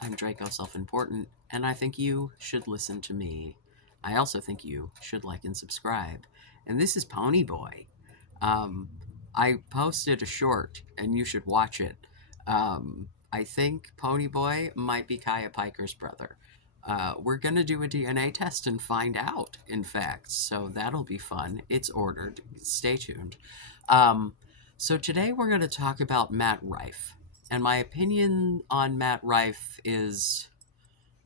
I'm Draco Self Important, and I think you should listen to me. I also think you should like and subscribe. And this is Ponyboy. Um, I posted a short, and you should watch it. I think Ponyboy might be Kaya Piker's brother. We're going to do a DNA test and find out, in fact. So that'll be fun. It's ordered. Stay tuned. Um, so today we're going to talk about Matt Rife. And my opinion on Matt Rife is,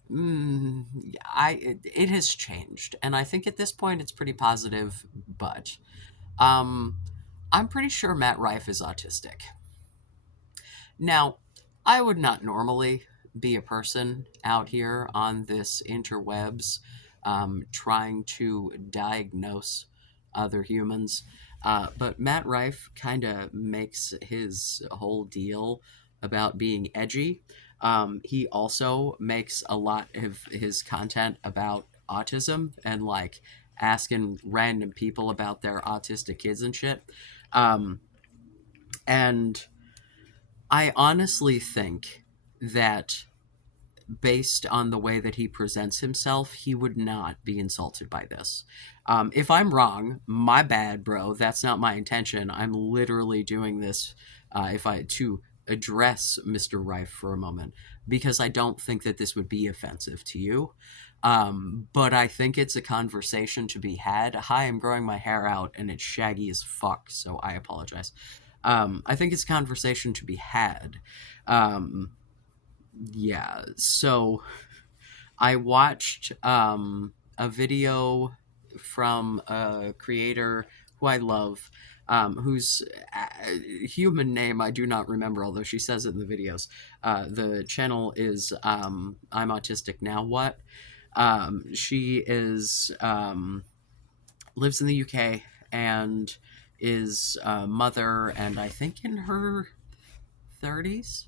it has changed, and I think at this point it's pretty positive. But um, I'm pretty sure Matt Rife is autistic. Now, I would not normally be a person out here on this interwebs trying to diagnose other humans. But Matt Rife kind of makes his whole deal about being edgy. He also makes a lot of his content about autism and like asking random people about their autistic kids and shit. Um, and I honestly think that based on the way that he presents himself, he would not be insulted by this. If I'm wrong, my bad, bro. That's not my intention. I'm literally doing this if I to address Mr. Rife for a moment because I don't think that this would be offensive to you. But I think it's a conversation to be had. Hi, I'm growing my hair out and it's shaggy as fuck, so I apologize. I think it's a conversation to be had. Um, yeah, so I watched a video from a creator who I love, whose human name I do not remember, although she says it in the videos. The channel is I'm Autistic Now What? She is lives in the UK and is a mother, and I think in her 30s,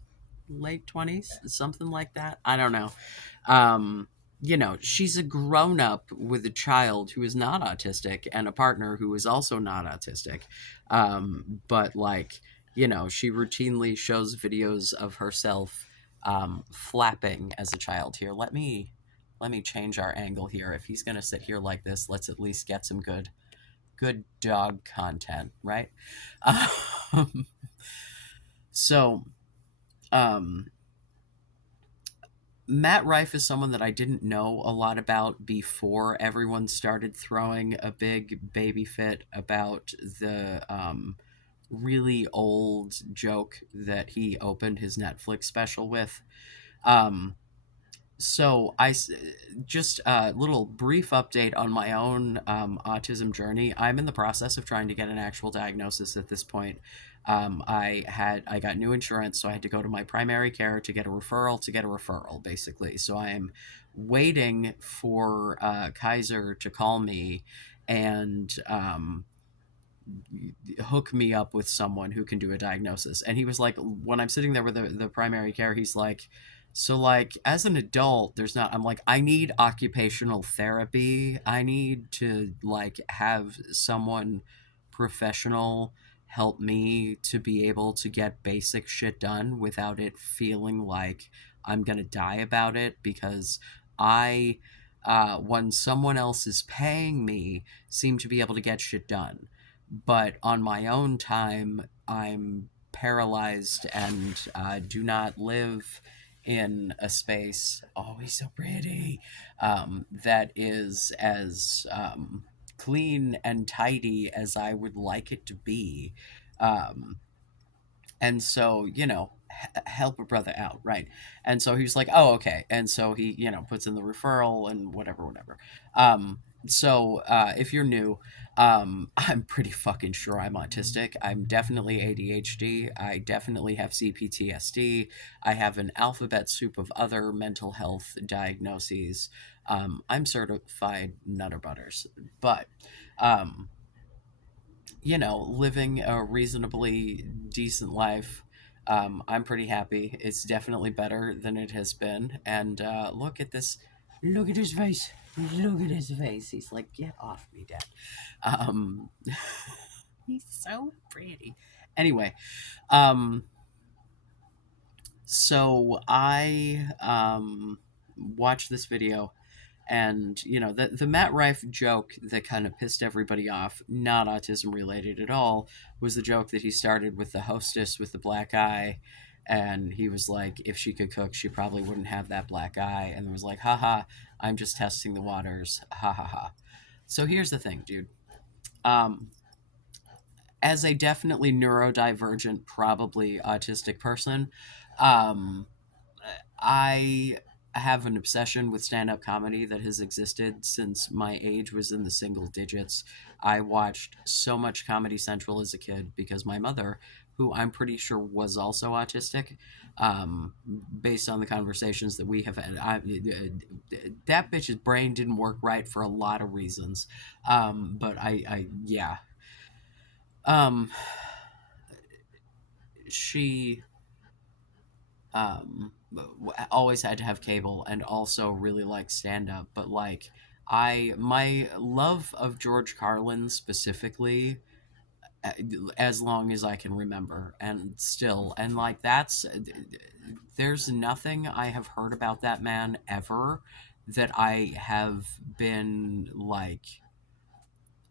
late 20s, something like that. I don't know. Um, she's a grown up with a child who is not autistic and a partner who is also not autistic. But, like, she routinely shows videos of herself flapping as a child. Here, let me change our angle here. If he's gonna sit here like this, let's at least get some good dog content, right? Um, so um, Matt Rife is someone that I didn't know a lot about before everyone started throwing a big baby fit about the really old joke that he opened his Netflix special with. Um, so just a little brief update on my own autism journey. I'm in the process of trying to get an actual diagnosis at this point. I got new insurance, so I had to go to my primary care to get a referral, basically. So I am waiting for Kaiser to call me and hook me up with someone who can do a diagnosis. And he was like, when I'm sitting there with the primary care, he's like, so like as an adult, there's not, I'm like, I need occupational therapy. I need to like have someone professional help me to be able to get basic shit done without it feeling like I'm going to die about it because I when someone else is paying me, seem to be able to get shit done, but on my own time, I'm paralyzed and do not live in a space. Oh, he's so pretty. That is as clean and tidy as I would like it to be. Um, and so, help a brother out, right? And so he was like, oh, okay. And so he, puts in the referral and whatever. If you're new, I'm pretty fucking sure I'm autistic. I'm definitely ADHD. I definitely have CPTSD. I have an alphabet soup of other mental health diagnoses. I'm certified Nutter Butters. But, um, living a reasonably decent life. I'm pretty happy. It's definitely better than it has been. And look at this. Look at his face. Look at his face. He's like, get off me, Dad. Um, he's so pretty. Anyway, um, So I watched this video, and the Matt Rife joke that kind of pissed everybody off, not autism related at all, was the joke that he started with the hostess with the black eye, and he was like, if she could cook, she probably wouldn't have that black eye, and it was like, haha, I'm just testing the waters, ha ha ha. So here's the thing, dude. Um, as a definitely neurodivergent, probably autistic person, um, I have an obsession with stand up comedy that has existed since my age was in the single digits. I watched so much Comedy Central as a kid because my mother, who I'm pretty sure was also autistic, based on the conversations that we have had, that bitch's brain didn't work right for a lot of reasons. But yeah. Um, she always had to have cable and also really like stand up, but like my love of George Carlin specifically, as long as I can remember, and still, and like that's there's nothing I have heard about that man ever that I have been like,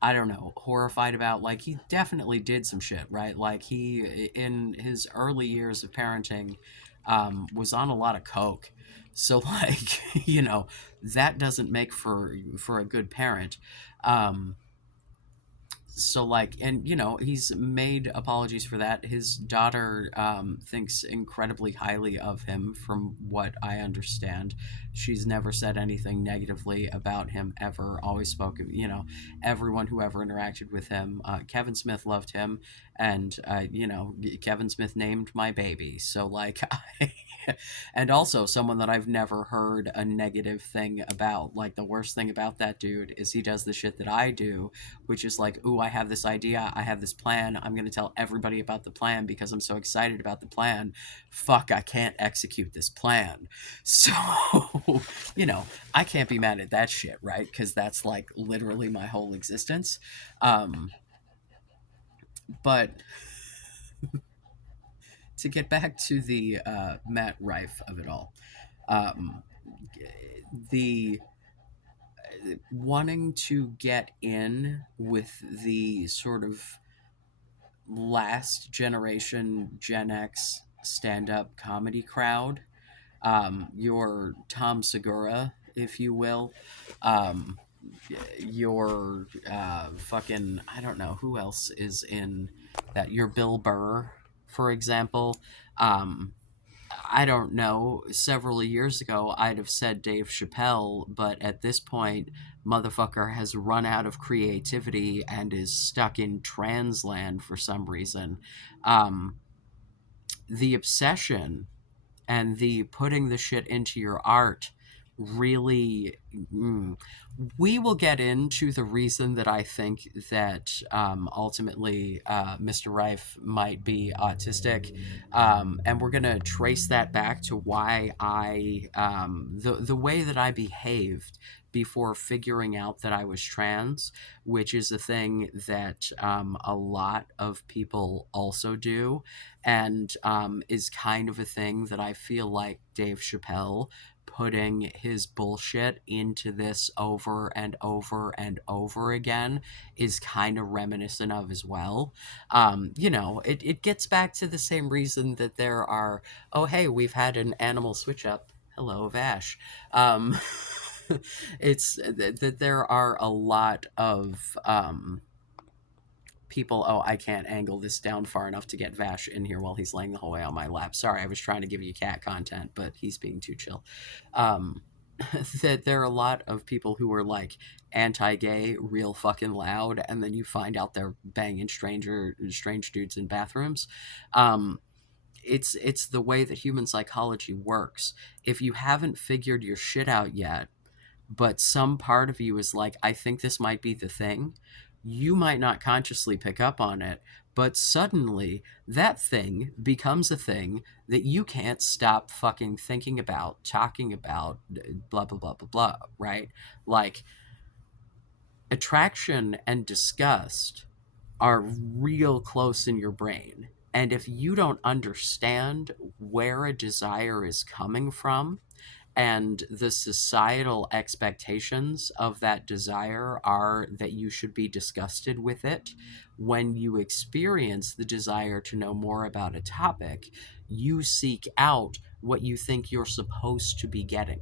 I don't know, horrified about. Like, he definitely did some shit, right? Like, he, in his early years of parenting, was on a lot of coke. So, like, that doesn't make for a good parent. Um, so like, and he's made apologies for that. His daughter thinks incredibly highly of him, from what I understand. She's never said anything negatively about him ever. Always spoke of, everyone who ever interacted with him. Kevin Smith loved him, and Kevin Smith named my baby, so like and also someone that I've never heard a negative thing about. Like, the worst thing about that dude is he does the shit that I do, which is like, ooh, I have this idea, I have this plan, I'm going to tell everybody about the plan because I'm so excited about the plan. Fuck, I can't execute this plan. So, you know, I can't be mad at that shit, right? Because that's like literally my whole existence. Um, but to get back to the Matt Rife of it all, um, the wanting to get in with the sort of last generation Gen X stand up comedy crowd, your Tom Segura, if you will, um, your fucking, I don't know who else is in that, your Bill Burr, for example. Um, I don't know. Several years ago, I'd have said Dave Chappelle, but at this point, motherfucker has run out of creativity and is stuck in trans land for some reason. Um, the obsession and the putting the shit into your art really, we will get into the reason that I think that ultimately Mr. Rife might be autistic, and we're gonna trace that back to why I the way that I behaved before figuring out that I was trans, which is a thing that a lot of people also do, and is kind of a thing that I feel like Dave Chappelle putting his bullshit into this over and over and over again is kind of reminiscent of as well. It gets back to the same reason that there are, oh, hey, we've had an animal switch up. Hello, Vash. Um, it's that there are a lot of people. Oh, I can't angle this down far enough to get Vash in here while he's laying the whole way on my lap. Sorry, I was trying to give you cat content, but he's being too chill. um that there are a lot of people who are like anti-gay real fucking loud, and then you find out they're banging strange dudes in bathrooms. um it's the way that human psychology works. If you haven't figured your shit out yet, but some part of you is like, I think this might be the thing, you might not consciously pick up on it, but suddenly that thing becomes a thing that you can't stop fucking thinking about, talking about, blah, blah, blah, blah, blah, right? Like, attraction and disgust are real close in your brain. And if you don't understand where a desire is coming from, and the societal expectations of that desire are that you should be disgusted with it, when you experience the desire to know more about a topic, you seek out what you think you're supposed to be getting,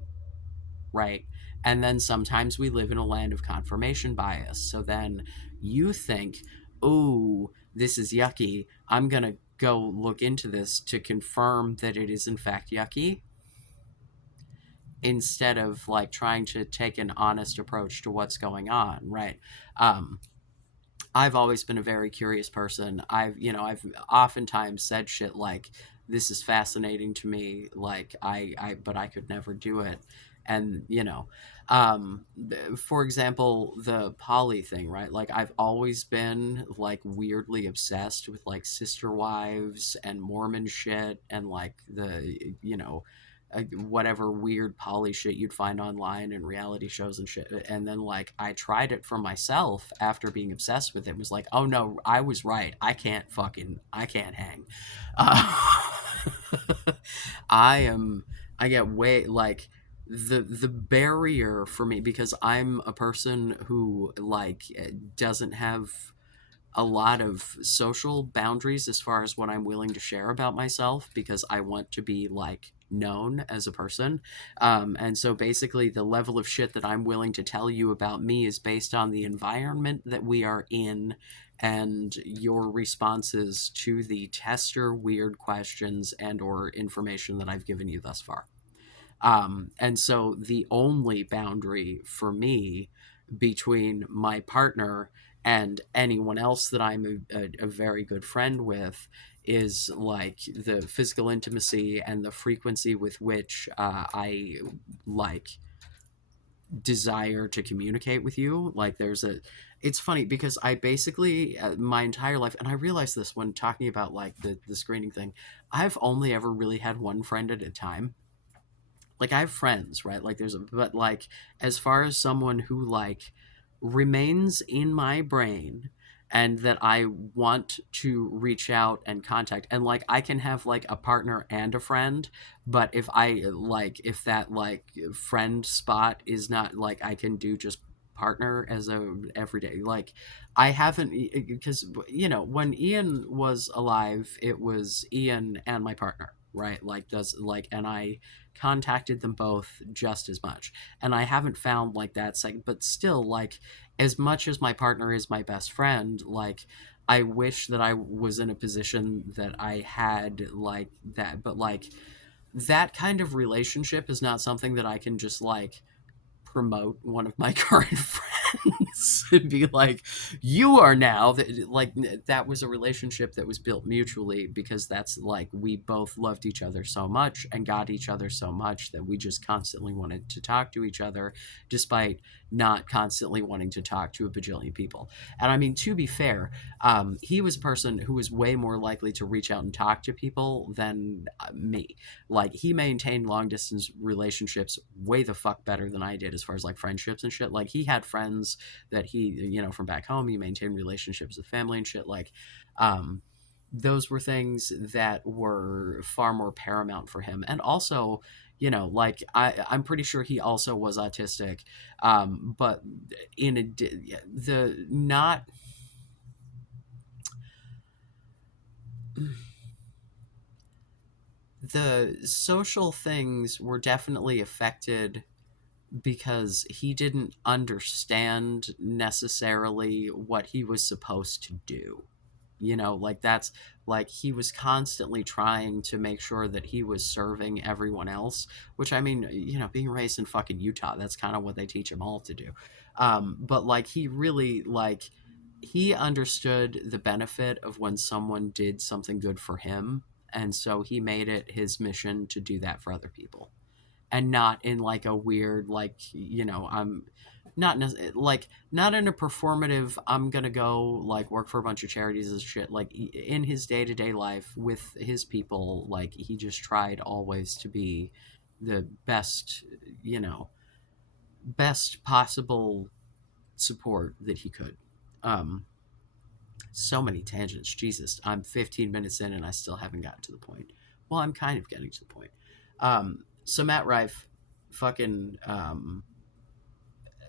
right? And then sometimes we live in a land of confirmation bias. So then you think, oh, this is yucky. I'm going to go look into this to confirm that it is in fact yucky, instead of like trying to take an honest approach to what's going on, right? Um, I've always been a very curious person. I've oftentimes said shit like, "This is fascinating to me." Like, but I could never do it. And for example, the poly thing, right? Like, I've always been like weirdly obsessed with like sister wives and Mormon shit, and like whatever weird poly shit you'd find online and reality shows and shit. And then like I tried it for myself after being obsessed with it. Was like, oh no, I was right. I can't hang. Uh, I am. I get way like the barrier for me, because I'm a person who like doesn't have a lot of social boundaries as far as what I'm willing to share about myself, because I want to be like known as a person. And so basically, the level of shit that I'm willing to tell you about me is based on the environment that we are in and your responses to the tester weird questions and or information that I've given you thus far. And so the only boundary for me between my partner and anyone else that I'm a very good friend with is like the physical intimacy and the frequency with which I like desire to communicate with you. Like it's funny because I basically my entire life, and I realized this when talking about like the screening thing, I've only ever really had one friend at a time. Like I have friends, right? Like but like as far as someone who like remains in my brain and that I want to reach out and contact, and like I can have like a partner and a friend, but if that like friend spot is not like, I can do just partner as a everyday. Like I haven't, because when Ian was alive, it was Ian and my partner, right? Like does like, and I contacted them both just as much, and I haven't found like that second. But still, like as much as my partner is my best friend, like I wish that I was in a position that I had like that. But like that kind of relationship is not something that I can just like promote one of my current friends and be like, you are now like that was a relationship that was built mutually, because that's like we both loved each other so much and got each other so much that we just constantly wanted to talk to each other, despite not constantly wanting to talk to a bajillion people. And I mean, to be fair, he was a person who was way more likely to reach out and talk to people than me. Like he maintained long distance relationships way the fuck better than I did, as far as like friendships and shit. Like he had friends that he, from back home, he maintained relationships with family and shit. Like those were things that were far more paramount for him. And also, like I'm pretty sure he also was autistic, but in a the not the social things were definitely affected because he didn't understand necessarily what he was supposed to do. Like that's like he was constantly trying to make sure that he was serving everyone else, which I mean, being raised in fucking Utah, that's kind of what they teach them all to do. But like he really like he understood the benefit of when someone did something good for him, and so he made it his mission to do that for other people, and not in like a weird like I'm not like not in a performative, I'm gonna go like work for a bunch of charities and shit. Like in his day-to-day life with his people, like he just tried always to be the best, best possible support that he could. um So many tangents. Jesus, I'm 15 minutes in and I still haven't gotten to the point. Well, I'm kind of getting to the point. So Matt Rife fucking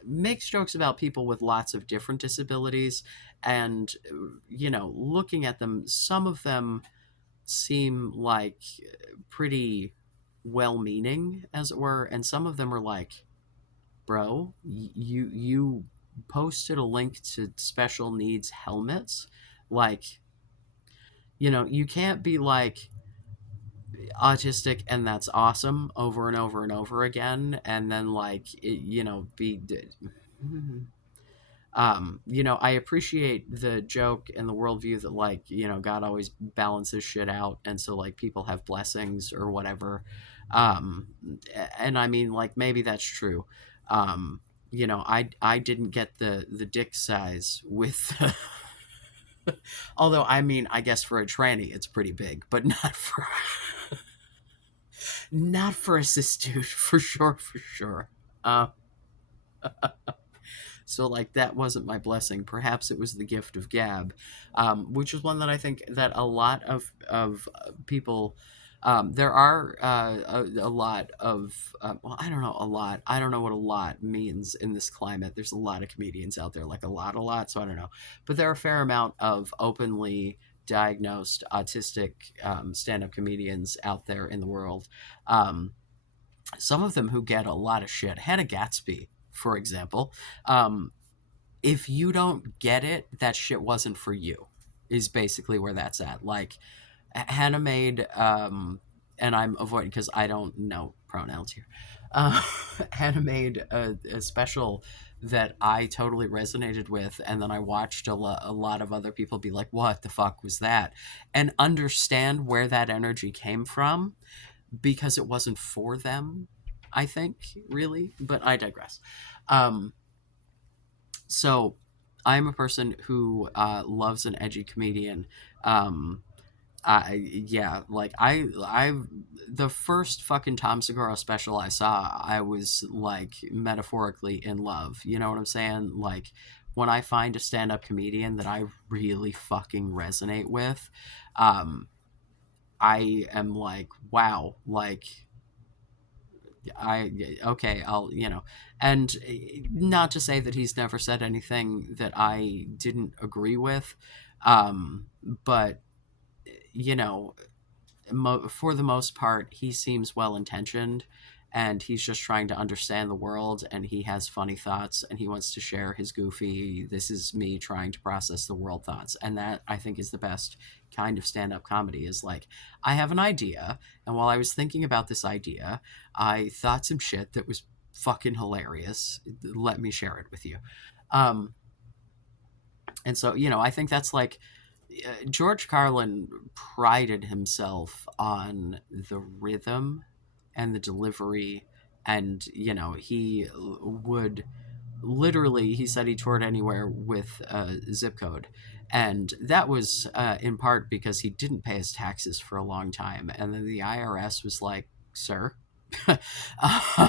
makes jokes about people with lots of different disabilities, and looking at them, some of them seem like pretty well-meaning, as it were, and some of them are like, bro, you posted a link to special needs helmets, like, you can't be like autistic and that's awesome over and over and over again, and then like be I appreciate the joke and the worldview that, like, God always balances shit out, and so like people have blessings or whatever. Um, and I mean, like, maybe that's true. I didn't get the dick size with, although I mean, I guess for a tranny it's pretty big, but not for not for a cis dude, for sure, for sure. Uh, So like that wasn't my blessing. Perhaps it was the gift of gab, which is one that I think that a lot of people. There are a lot of well, I don't know a lot. I don't know what a lot means in this climate. There's a lot of comedians out there, like a lot. So I don't know, but there are a fair amount of openly diagnosed autistic stand-up comedians out there in the world. Um, some of them who get a lot of shit. Hannah Gatsby, for example. Um, if you don't get it, that shit wasn't for you, is basically where that's at. Like, Hannah made, and I'm avoiding because I don't know pronouns here. Uh, Hannah made a special that I totally resonated with, and then I watched a lot of other people be like, what the fuck was that? And understand where that energy came from, because it wasn't for them, I think, really. But I digress. Um, so I'm a person who loves an edgy comedian. Um, yeah, like the first fucking Tom Segura special I saw, I was like metaphorically in love. You know what I'm saying? Like, when I find a stand-up comedian that I really fucking resonate with, um, I am like, wow, like, okay, and not to say that he's never said anything that I didn't agree with, but you know, for the most part, he seems well intentioned, and he's just trying to understand the world, and he has funny thoughts, and he wants to share his goofy, this is me trying to process the world thoughts. And that, I think, is the best kind of stand up comedy, is like, I have an idea, and while I was thinking about this idea, I thought some shit that was fucking hilarious. Let me share it with you. Um, and so, I think that's like, George Carlin prided himself on the rhythm and the delivery, and he would literally, he said he toured anywhere with a zip code, and that was in part because he didn't pay his taxes for a long time, and then the IRS was like, sir,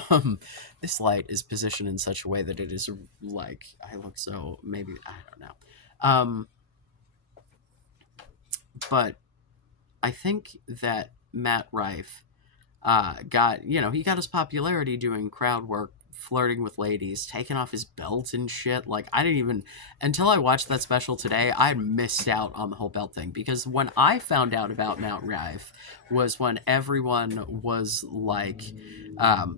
um, this light is positioned in such a way that it is like, I look so, maybe, I don't know. But I think that Matt Rife he got his popularity doing crowd work, flirting with ladies, taking off his belt and shit. Like, I didn't even, until I watched that special today, I missed out on the whole belt thing, because when I found out about Mount Rife was when everyone was like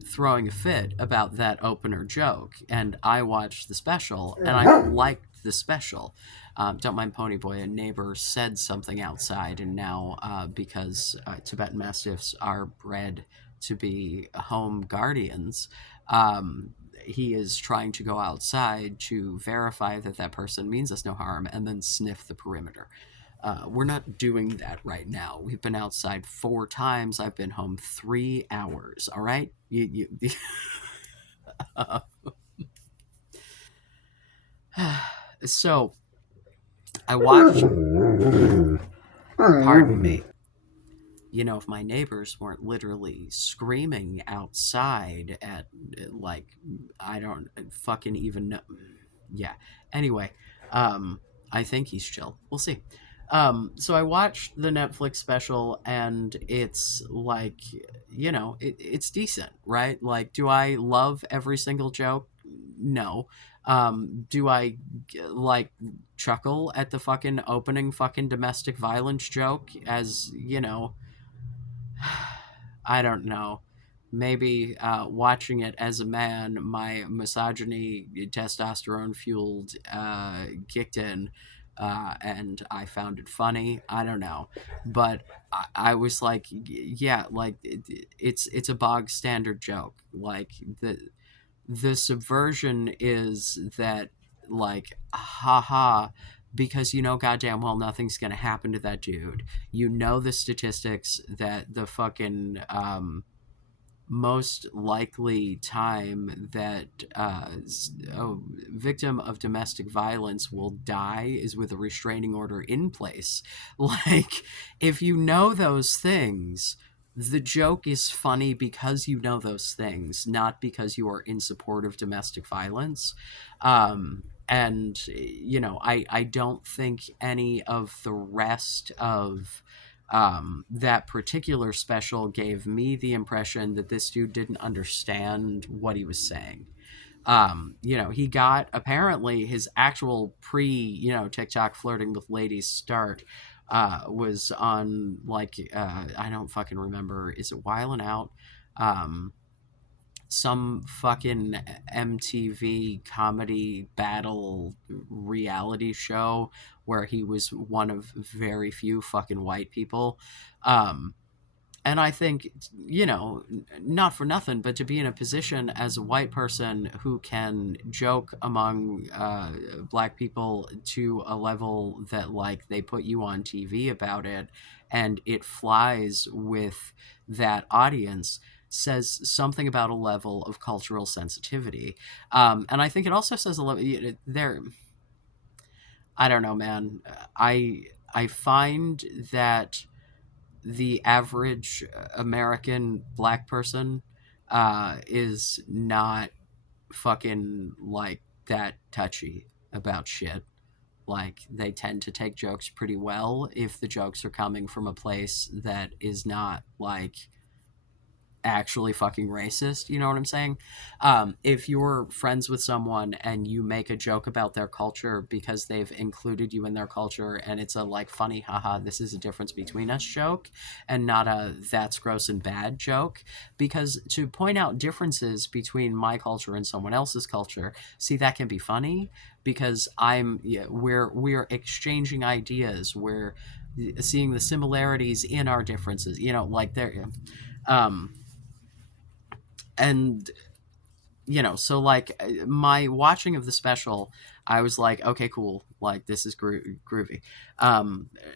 throwing a fit about that opener joke, and I watched the special and I liked the special. Don't mind Ponyboy. A neighbor said something outside, and now because Tibetan Mastiffs are bred to be home guardians, he is trying to go outside to verify that that person means us no harm, and then sniff the perimeter. We're not doing that right now. We've been outside 4 times. I've been home 3 hours. All right, so I watched. Pardon me. If my neighbors weren't literally screaming outside at, like, I don't fucking even know. Yeah. Anyway, I think he's chill. We'll see. So I watched the Netflix special, and it's like, it's decent, right? Like, do I love every single joke? No. Do I like chuckle at the fucking opening fucking domestic violence joke? As I don't know. Maybe watching it as a man, my misogyny, testosterone fueled, kicked in, and I found it funny. I don't know, but I was like, yeah, like it's a bog standard joke. Like the subversion is that, like, haha, because goddamn well nothing's gonna happen to that dude. The statistics that the fucking most likely time that a victim of domestic violence will die is with a restraining order in place. Like, if you know those things, the joke is funny because you know those things, not because you are in support of domestic violence. And I don't think any of the rest of that particular special gave me the impression that this dude didn't understand what he was saying. He got apparently his actual TikTok flirting with ladies start was on, like, I don't fucking remember. Is it Wildin' Out? Um, some fucking MTV comedy battle reality show where he was one of very few fucking white people. Um, and I think, not for nothing, but to be in a position as a white person who can joke among black people to a level that, like, they put you on TV about it and it flies with that audience says something about a level of cultural sensitivity. And I think it also says a level there. I don't know, man. I find that the average American black person is not fucking, like, that touchy about shit. Like, they tend to take jokes pretty well if the jokes are coming from a place that is not, like, actually fucking racist. You know what I'm saying? If you're friends with someone and you make a joke about their culture because they've included you in their culture, and it's a, like, funny, haha, this is a difference between us joke, and not a that's gross and bad joke. Because to point out differences between my culture and someone else's culture, see, that can be funny because we're exchanging ideas. We're seeing the similarities in our differences. Like there. Um, and so, like, my watching of the special, I was like, okay, cool, like, this is groovy.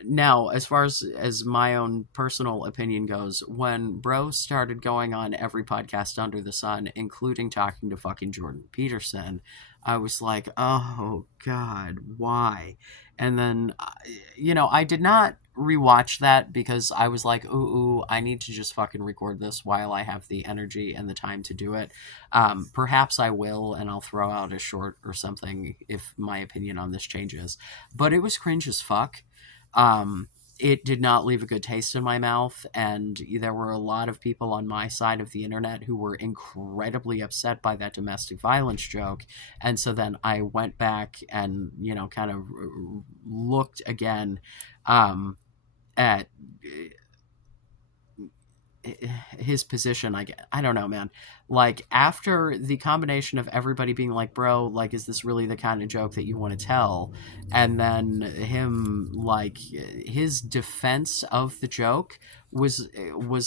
Now, as far as my own personal opinion goes, when bro started going on every podcast under the sun, including talking to fucking Jordan Peterson, I was like, oh god, why? And then I did not rewatch that because I was like, ooh, I need to just fucking record this while I have the energy and the time to do it. Perhaps I will, and I'll throw out a short or something if my opinion on this changes. But it was cringe as fuck. Um, it did not leave a good taste in my mouth, and there were a lot of people on my side of the internet who were incredibly upset by that domestic violence joke. And so then I went back and, kind of looked again um, at his position. I don't know, man. Like, after the combination of everybody being like, bro, like, is this really the kind of joke that you want to tell? And then him, like, his defense of the joke was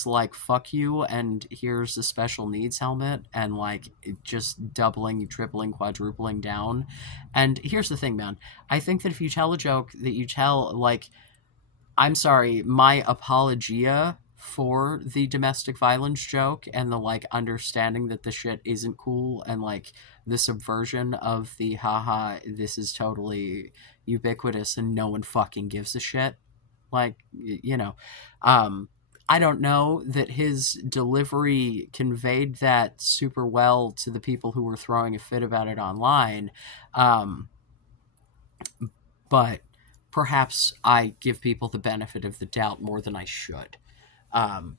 like, fuck you, and here's a special needs helmet, and, like, just doubling, tripling, quadrupling down. And here's the thing, man. I think that if you tell a joke that you tell, like, I'm sorry, my apologia for the domestic violence joke and the, like, understanding that the shit isn't cool, and, like, the subversion of the haha, this is totally ubiquitous and no one fucking gives a shit. Like, um, I don't know that his delivery conveyed that super well to the people who were throwing a fit about it online. Um, but perhaps I give people the benefit of the doubt more than I should.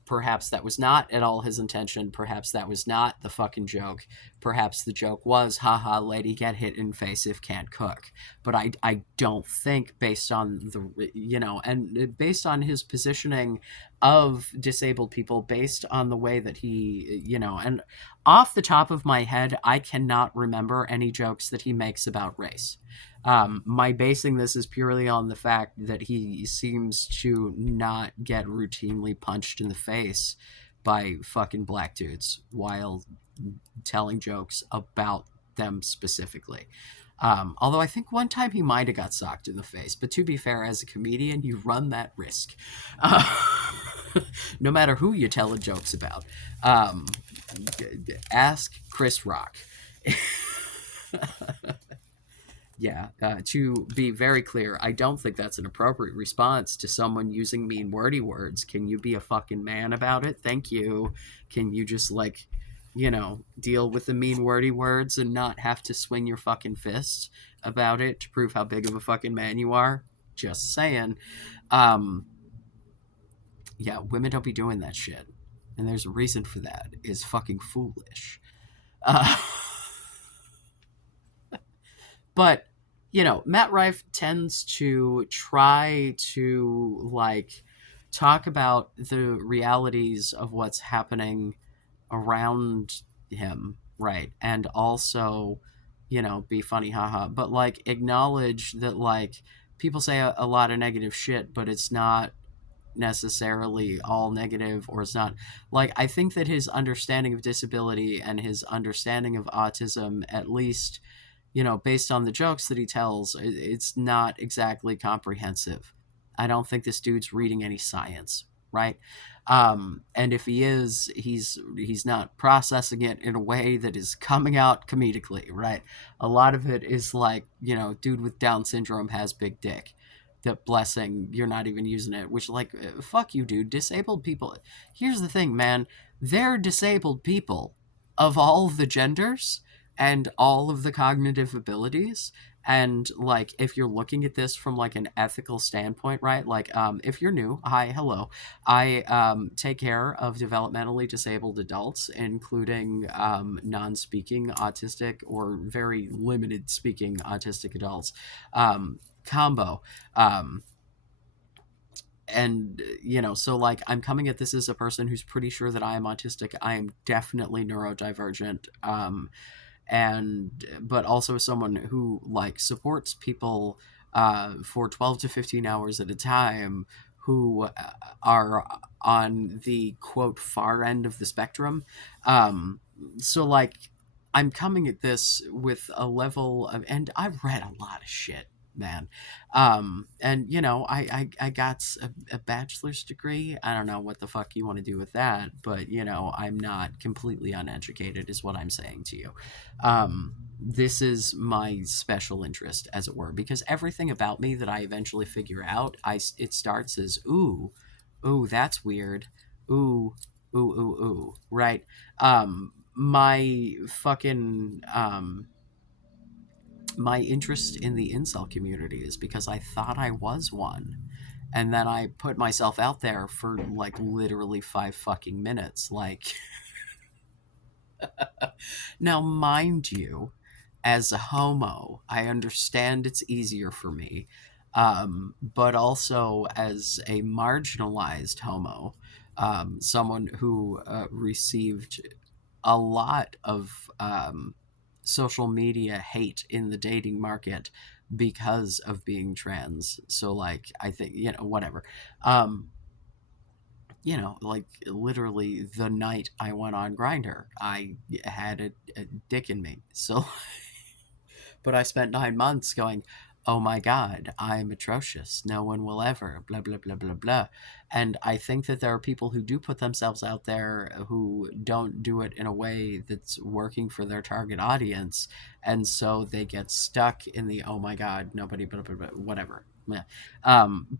Perhaps that was not at all his intention. Perhaps that was not the fucking joke. Perhaps the joke was, haha, lady get hit in face if can't cook. But I don't think, based on the, and based on his positioning of disabled people, based on the way that he, and off the top of my head, I cannot remember any jokes that he makes about race. My basing this is purely on the fact that he seems to not get routinely punched in the face by fucking black dudes while telling jokes about them specifically. Although I think one time he might have got socked in the face, but to be fair, as a comedian, you run that risk. Uh, no matter who you tell jokes about. Um, Ask Chris Rock. Yeah, to be very clear, I don't think that's an appropriate response to someone using mean, wordy words. Can you be a fucking man about it? Thank you. Can you just, like, deal with the mean, wordy words and not have to swing your fucking fist about it to prove how big of a fucking man you are? Just saying. Um, yeah, women don't be doing that shit. And there's a reason for that. It's fucking foolish. Uh, but Matt Rife tends to try to, like, talk about the realities of what's happening around him, right? And also, be funny, haha, but, like, acknowledge that, like, people say a lot of negative shit, but it's not necessarily all negative, or it's not, like, I think that his understanding of disability and his understanding of autism, at least based on the jokes that he tells, it's not exactly comprehensive. I don't think this dude's reading any science, right? And if he is, he's not processing it in a way that is coming out comedically, right? A lot of it is like, dude with Down syndrome has big dick. That blessing, you're not even using it, which, like, fuck you, dude. Disabled people. Here's the thing, man. They're disabled people of all the genders and all of the cognitive abilities. And, like, if you're looking at this from, like, an ethical standpoint, right? Like, if you're new, hi, hello. I take care of developmentally disabled adults, including non-speaking autistic or very limited speaking autistic adults. Combo. Um, and so, like, I'm coming at this as a person who's pretty sure that I am autistic. I am definitely neurodivergent. And but also someone who, like, supports people for 12 to 15 hours at a time who are on the quote far end of the spectrum. So, like, I'm coming at this with a level of, and I've read a lot of shit, man. And I got a bachelor's degree. I don't know what the fuck you want to do with that, but I'm not completely uneducated is what I'm saying to you. This is my special interest, as it were, because everything about me that I eventually figure out, it starts as ooh, that's weird, ooh, ooh, right? My fucking my interest in the incel community is because I thought I was one. And then I put myself out there for, like, literally 5 fucking minutes. Like, now, mind you, as a homo, I understand it's easier for me. But also, as a marginalized homo, someone who received a lot of social media hate in the dating market because of being trans. So, like, I think, whatever. Like, literally the night I went on Grinder, I had a dick in me. So, but I spent 9 months going, oh my God, I'm atrocious. No one will ever, blah, blah, blah, blah, blah. And I think that there are people who do put themselves out there who don't do it in a way that's working for their target audience. And so they get stuck in the, oh my God, nobody, blah, blah, blah, whatever. Yeah.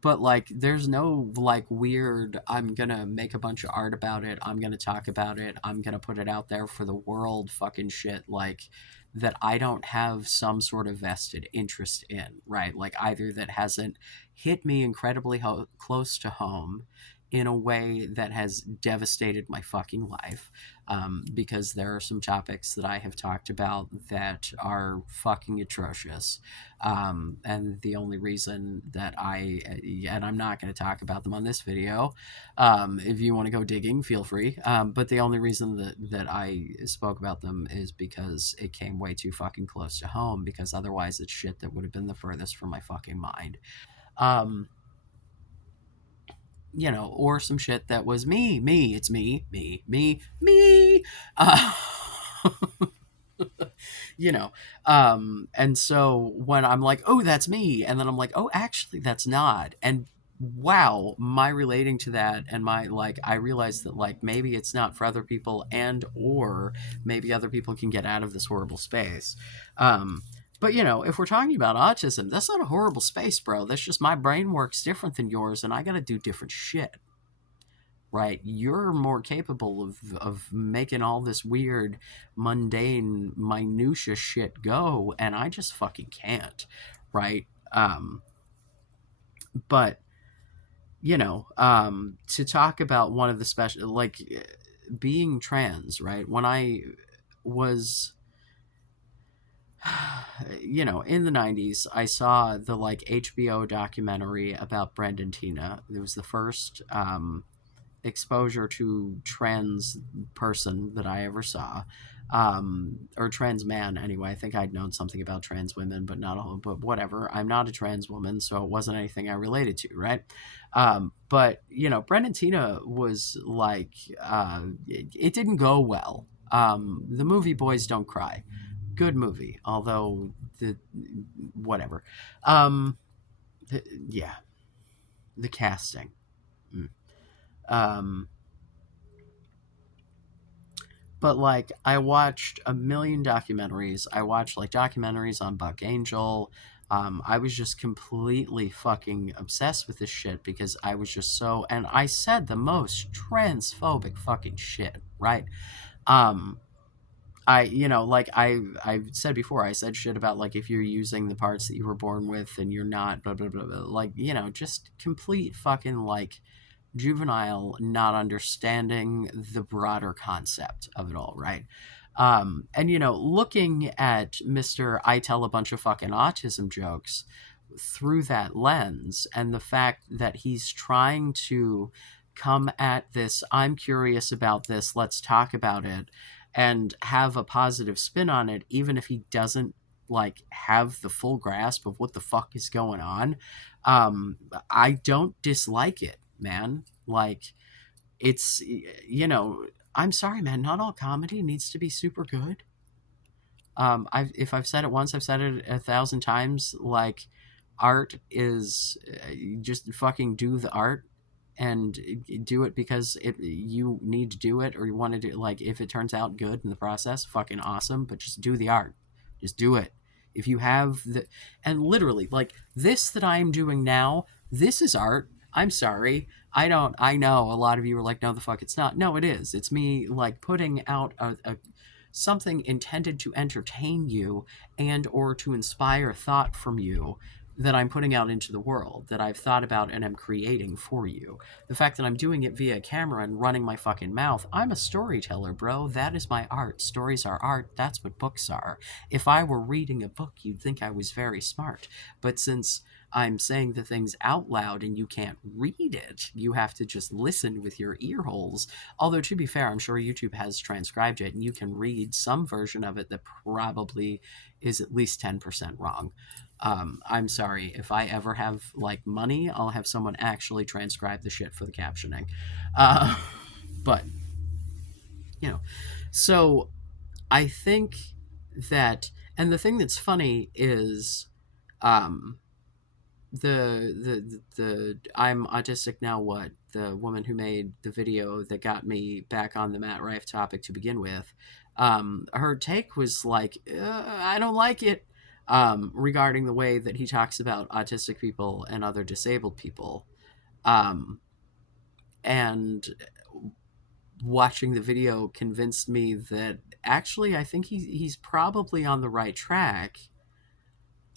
But, like, there's no, like, weird, I'm gonna make a bunch of art about it, I'm gonna talk about it, I'm gonna put it out there for the world fucking shit. Like, that I don't have some sort of vested interest in, right? Like either that hasn't hit me incredibly close to home in a way that has devastated my fucking life, because there are some topics that I have talked about that are fucking atrocious. And the only reason that and I'm not going to talk about them on this video. If you want to go digging, feel free. But the only reason that I spoke about them is because it came way too fucking close to home, because otherwise it's shit that would have been the furthest from my fucking mind. Um, or some shit that was it's me. Uh, you know and so when I'm like, oh, that's me, and then I'm like, oh, actually that's not. And wow, my relating to that, and my like, I realized that like maybe it's not for other people, and or maybe other people can get out of this horrible space. But if we're talking about autism, that's not a horrible space, bro. That's just my brain works different than yours, and I gotta do different shit. Right, you're more capable of making all this weird mundane minutia shit go, and I just fucking can't. Right. But to talk about one of the special, like, being trans, right? When I was in the 90s, I saw the like HBO documentary about Brendan Tina. It was the first exposure to trans person that I ever saw, or trans man anyway. I think I'd known something about trans women, but not a whole. But whatever. I'm not a trans woman, so it wasn't anything I related to, right? But Brendan Tina was like, it didn't go well. The movie Boys Don't Cry, good movie, although the whatever. Um, yeah, the casting. Mm. Um, but like I watched a million documentaries. I watched like documentaries on Buck Angel. I was just completely fucking obsessed with this shit because I was just so, and I said the most transphobic fucking shit, right? Um, I like I've said before, I said shit about like if you're using the parts that you were born with and you're not, blah blah blah, blah, like just complete fucking like juvenile not understanding the broader concept of it all, right? And looking at Mr. I tell a bunch of fucking autism jokes through that lens, and the fact that he's trying to come at this, I'm curious about this, let's talk about it, and have a positive spin on it, even if he doesn't like have the full grasp of what the fuck is going on. I don't dislike it, man. Like, it's, I'm sorry, man, not all comedy needs to be super good. If I've said it once, I've said it 1,000 times. Like, art is, just fucking do the art, and do it because you need to do it, or you want to do, like, if it turns out good in the process, fucking awesome, but just do the art. Just do it. If you have the, and literally, like, this that I'm doing now, this is art. I'm sorry. I know a lot of you are like, no, the fuck, it's not. No, it is. It's me, like, putting out a something intended to entertain you and or to inspire thought from you, that I'm putting out into the world, that I've thought about and am creating for you. The fact that I'm doing it via camera and running my fucking mouth, I'm a storyteller, bro. That is my art. Stories are art. That's what books are. If I were reading a book, you'd think I was very smart. But since I'm saying the things out loud and you can't read it, you have to just listen with your ear holes. Although, to be fair, I'm sure YouTube has transcribed it and you can read some version of it that probably is at least 10% wrong. I'm sorry, if I ever have like money, I'll have someone actually transcribe the shit for the captioning. Uh, but so I think that, and the thing that's funny is, um, the I'm autistic now. What, the woman who made the video that got me back on the Matt Rife topic to begin with, her take was like, I don't like it, regarding the way that he talks about autistic people and other disabled people, um, and watching the video convinced me that actually I think he's probably on the right track.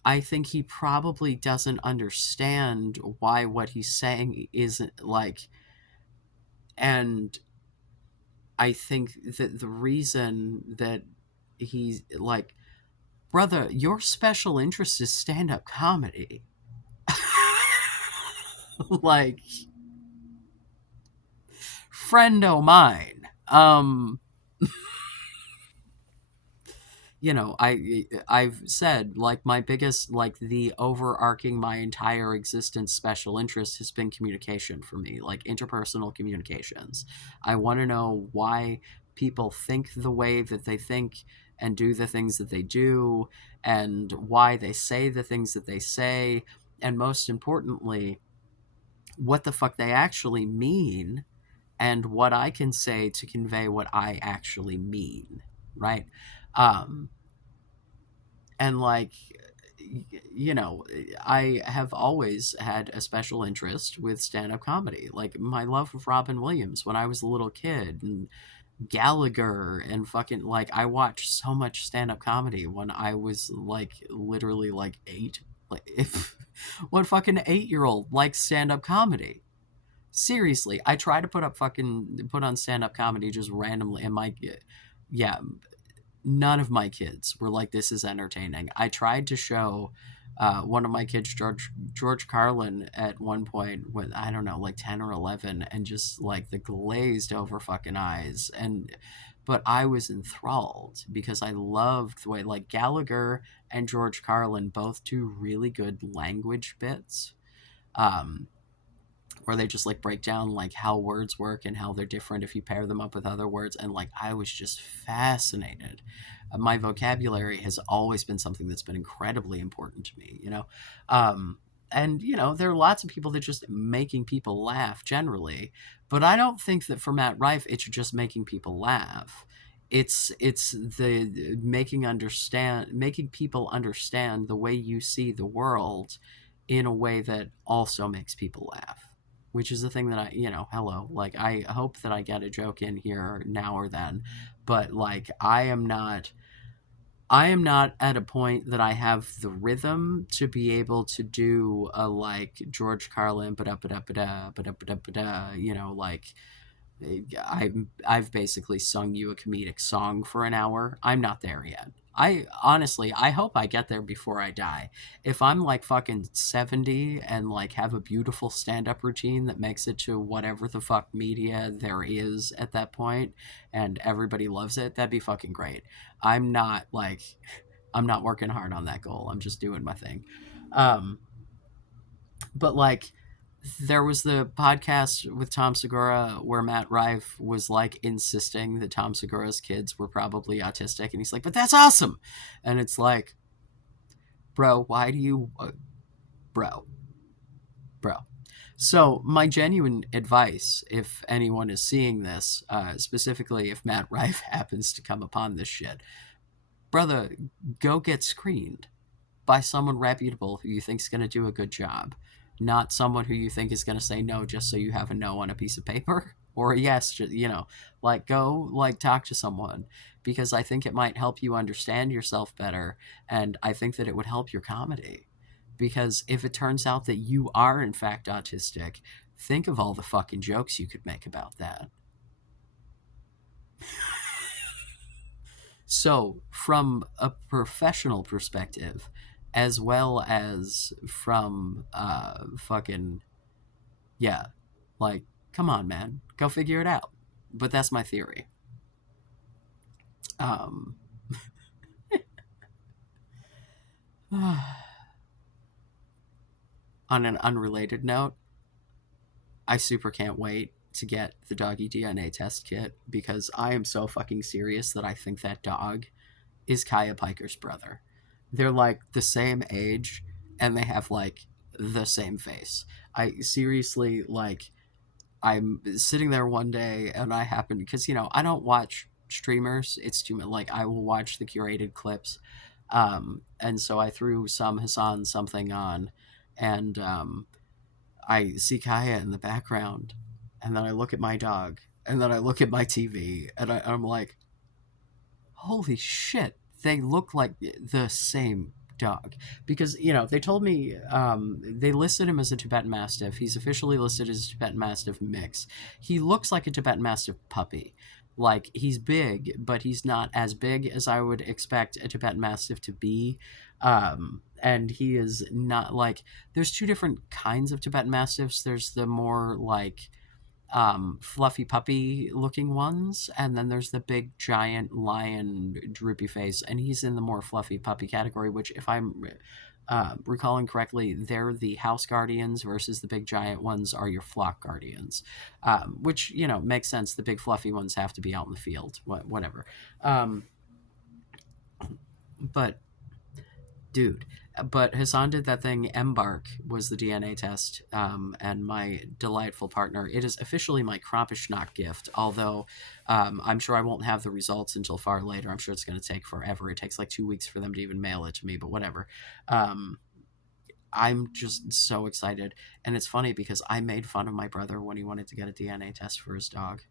I think he probably doesn't understand why what he's saying isn't like, and I think that the reason that he's like, brother, your special interest is stand up comedy. Like, friend o' mine. I've said like my biggest, like the overarching my entire existence special interest has been communication for me, like interpersonal communications. I want to know why people think the way that they think and do the things that they do, and why they say the things that they say, and most importantly, what the fuck they actually mean, and what I can say to convey what I actually mean, right? Um, and like, you know, I have always had a special interest with stand-up comedy, like my love of Robin Williams when I was a little kid, and Gallagher, and fucking like I watched so much stand-up comedy when I was like literally like 8. Like, if what fucking 8-year-old likes stand-up comedy? Seriously, I try to put on stand-up comedy just randomly, and my, yeah, none of my kids were like, this is entertaining. I tried to show one of my kids George Carlin at one point when, I don't know, like 10 or 11, and just like the glazed over fucking eyes, and but I was enthralled because I loved the way, like, Gallagher and George Carlin both do really good language bits, um, where they just like break down like how words work and how they're different if you pair them up with other words, and like I was just fascinated. My vocabulary has always been something that's been incredibly important to me, um, and there are lots of people that just making people laugh generally, but I don't think that for Matt Rife it's just making people laugh. It's the making people understand the way you see the world in a way that also makes people laugh, which is the thing that hello, like, I hope that I get a joke in here now or then, but like I am not at a point that I have the rhythm to be able to do a like George Carlin, ba da ba da ba da ba da ba da ba da, like, I've basically sung you a comedic song for an hour. I'm not there yet. I honestly, I hope I get there before I die. If I'm like fucking 70 and like have a beautiful stand-up routine that makes it to whatever the fuck media there is at that point, and everybody loves it, that'd be fucking great. I'm not like I'm not working hard on that goal. I'm just doing my thing. Um, but like, there was the podcast with Tom Segura where Matt Rife was like insisting that Tom Segura's kids were probably autistic, and he's like, but that's awesome. And it's like, bro, why do you bro bro so my genuine advice, if anyone is seeing this, specifically if Matt Rife happens to come upon this shit, brother, go get screened by someone reputable who you think is going to do a good job, not someone who you think is going to say no just so you have a no on a piece of paper or a yes. Like, go like talk to someone, because I think it might help you understand yourself better, and I think that it would help your comedy. Because if it turns out that you are in fact autistic, think of all the fucking jokes you could make about that. So, from a professional perspective, as well as from fucking, yeah, like, come on, man, go figure it out. But that's my theory. Um, on an unrelated note, I super can't wait to get the doggy DNA test kit, because I am so fucking serious that I think that dog is Kaya Piker's brother. They're like the same age, and they have like the same face. I seriously, like, I'm sitting there one day and I happen, because I don't watch streamers. It's too much. Like, I will watch the curated clips, and so I threw some Hasan something on, and I see Kaya in the background, and then I look at my dog, And then I look at my TV and I'm like, holy shit, they look like the same dog. Because, they told me they listed him as a Tibetan Mastiff. He's officially listed as a Tibetan Mastiff mix. He looks like a Tibetan Mastiff puppy. Like, he's big, but he's not as big as I would expect a Tibetan Mastiff to be. And he is not like, there's two different kinds of Tibetan Mastiffs. There's the more like fluffy puppy looking ones, and then there's the big giant lion droopy face, and he's in the more fluffy puppy category, which, if I'm recalling correctly, they're the house guardians versus the big giant ones are your flock guardians, which makes sense. The big fluffy ones have to be out in the field, whatever. um, but dude. But Hasan did that thing. Embark was the DNA test, and my delightful partner. It is officially my Krampusnacht gift, although I'm sure I won't have the results until far later. I'm sure it's going to take forever. It takes like 2 weeks for them to even mail it to me, but whatever. Um, I'm just so excited. And it's funny because I made fun of my brother when he wanted to get a DNA test for his dog.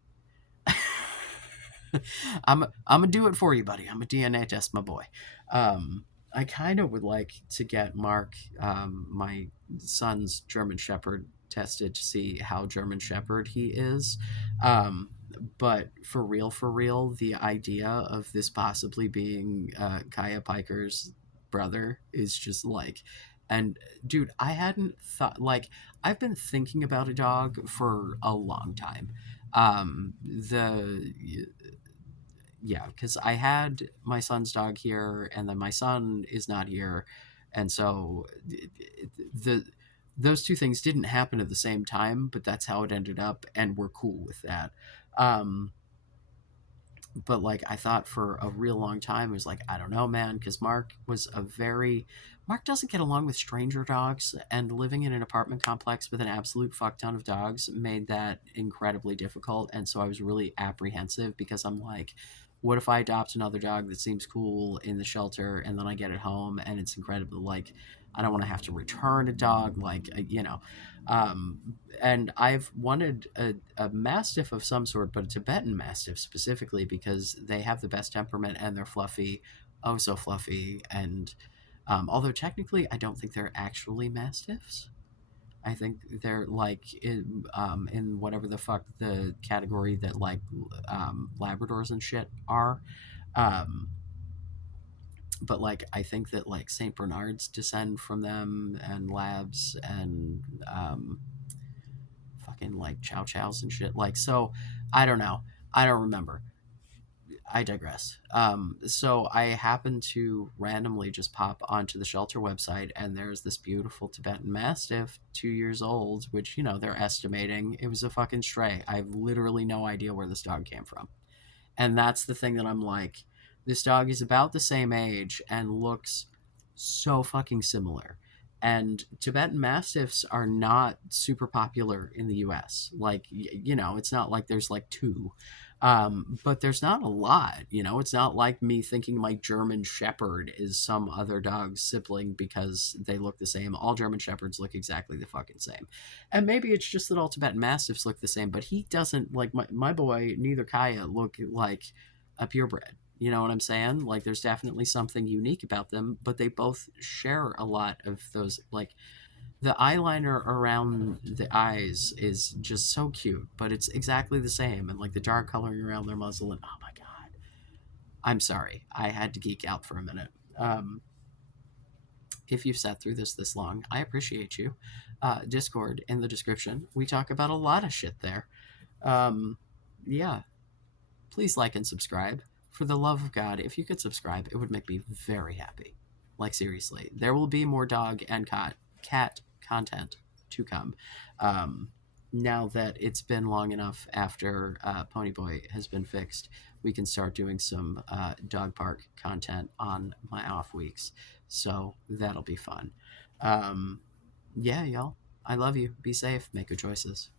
I'm gonna do it for you, buddy. I'm a DNA test my boy. I kind of would like to get Mark, my son's German Shepherd, tested to see how German Shepherd he is. Um, but for real, the idea of this possibly being Kaya Piker's brother is just like, and dude, I hadn't thought, like, I've been thinking about a dog for a long time. The Yeah, because I had my son's dog here, and then my son is not here, and so the those two things didn't happen at the same time, but that's how it ended up, and we're cool with that. Um, but like I thought for a real long time, it was like, I don't know, man, because Mark doesn't get along with stranger dogs, and living in an apartment complex with an absolute fuck ton of dogs made that incredibly difficult. And so I was really apprehensive because I'm like, what if I adopt another dog that seems cool in the shelter, and then I get it home and it's incredible, like, I don't want to have to return a dog, like, um, and I've wanted a mastiff of some sort, but a Tibetan mastiff specifically, because they have the best temperament and they're fluffy, oh so fluffy. And although technically I don't think they're actually mastiffs. I think they're like in whatever the fuck the category that like Labradors and shit are. Um, but like I think that like Saint Bernards descend from them, and Labs, and fucking like Chow Chows and shit. Like, so I don't know. I don't remember. I digress. So I happened to randomly just pop onto the shelter website, and there's this beautiful Tibetan Mastiff, 2 years old, which, they're estimating it was a fucking stray. I have literally no idea where this dog came from. And that's the thing that I'm like, this dog is about the same age and looks so fucking similar. And Tibetan Mastiffs are not super popular in the US. Like, it's not like there's like two. But there's not a lot, it's not like me thinking my German Shepherd is some other dog's sibling because they look the same. All German Shepherds look exactly the fucking same. And maybe it's just that all Tibetan Mastiffs look the same, but he doesn't, like my boy, neither Kaya, look like a purebred. You know what I'm saying? Like, there's definitely something unique about them, but they both share a lot of those, like, the eyeliner around the eyes is just so cute, but it's exactly the same. And like the dark coloring around their muzzle, and oh my god, I'm sorry, I had to geek out for a minute. If you've sat through this long, I appreciate you. Discord in the description. We talk about a lot of shit there. Um, yeah, please like and subscribe. For the love of God, if you could subscribe, it would make me very happy. Like, seriously, there will be more dog and cat content to come. Um, Now that it's been long enough after Ponyboy has been fixed, we can start doing some dog park content on my off weeks. So that'll be fun. Um, yeah, y'all. I love you. Be safe. Make good choices.